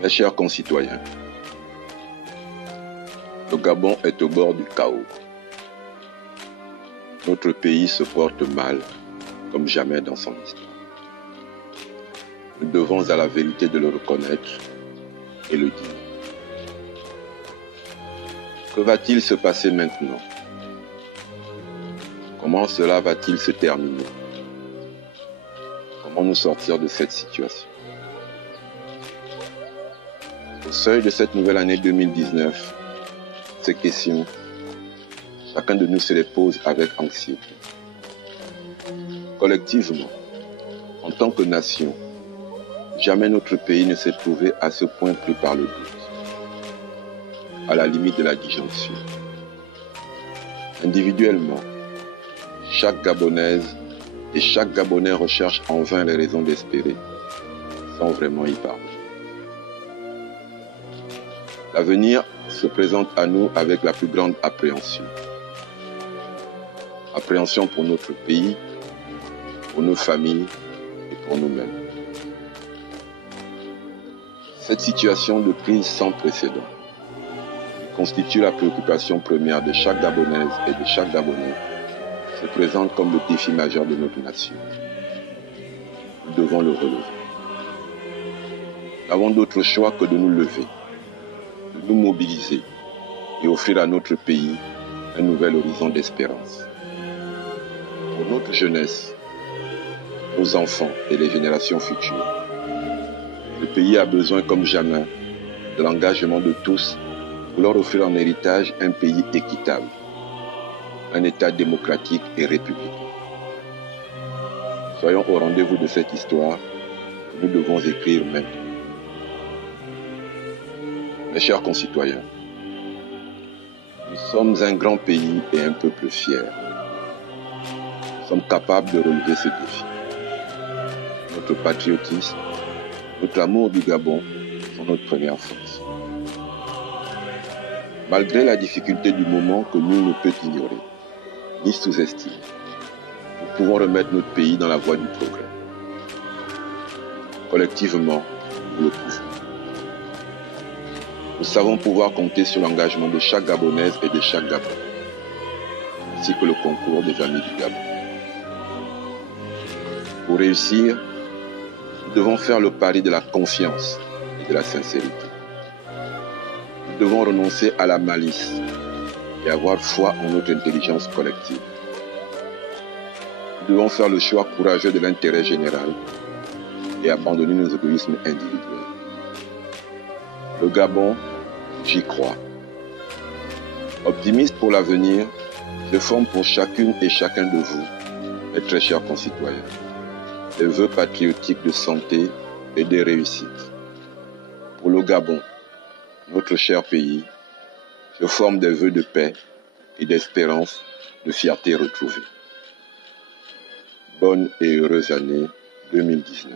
Mes chers concitoyens, le Gabon est au bord du chaos. Notre pays se porte mal comme jamais dans son histoire. Nous devons à la vérité de le reconnaître et le dire. Que va-t-il se passer maintenant? Comment cela va-t-il se terminer? Comment nous sortir de cette situation? Au seuil de cette nouvelle année 2019, ces questions, chacun de nous se les pose avec anxiété. Collectivement, en tant que nation, jamais notre pays ne s'est trouvé à ce point pris par le doute, à la limite de la disjonction. Individuellement, chaque Gabonaise et chaque Gabonais recherche en vain les raisons d'espérer, sans vraiment y parvenir. L'avenir se présente à nous avec la plus grande appréhension. Appréhension pour notre pays, pour nos familles et pour nous-mêmes. Cette situation de crise sans précédent constitue la préoccupation première de chaque Gabonaise et de chaque Gabonais, se présente comme le défi majeur de notre nation. Nous devons le relever. Nous n'avons d'autre choix que de nous lever, de nous mobiliser et offrir à notre pays un nouvel horizon d'espérance. Pour notre jeunesse, nos enfants et les générations futures, le pays a besoin comme jamais de l'engagement de tous pour leur offrir en héritage un pays équitable, un État démocratique et républicain. Soyons au rendez-vous de cette histoire que nous devons écrire maintenant. Mes chers concitoyens, nous sommes un grand pays et un peuple fier. Nous sommes capables de relever ce défi. Notre patriotisme, notre amour du Gabon sont notre première force. Malgré la difficulté du moment que nul ne peut ignorer, ni sous-estimer, nous pouvons remettre notre pays dans la voie du progrès. Collectivement, nous le pouvons. Nous savons pouvoir compter sur l'engagement de chaque Gabonaise et de chaque Gabonais, ainsi que le concours des amis du Gabon. Pour réussir, nous devons faire le pari de la confiance et de la sincérité. Nous devons renoncer à la malice et avoir foi en notre intelligence collective. Nous devons faire le choix courageux de l'intérêt général et abandonner nos égoïsmes individuels. Le Gabon, j'y crois. Optimiste pour l'avenir, je forme pour chacune et chacun de vous, mes très chers concitoyens, des vœux patriotiques de santé et de réussite. Pour le Gabon, notre cher pays, je forme des vœux de paix et d'espérance, de fierté retrouvée. Bonne et heureuse année 2019.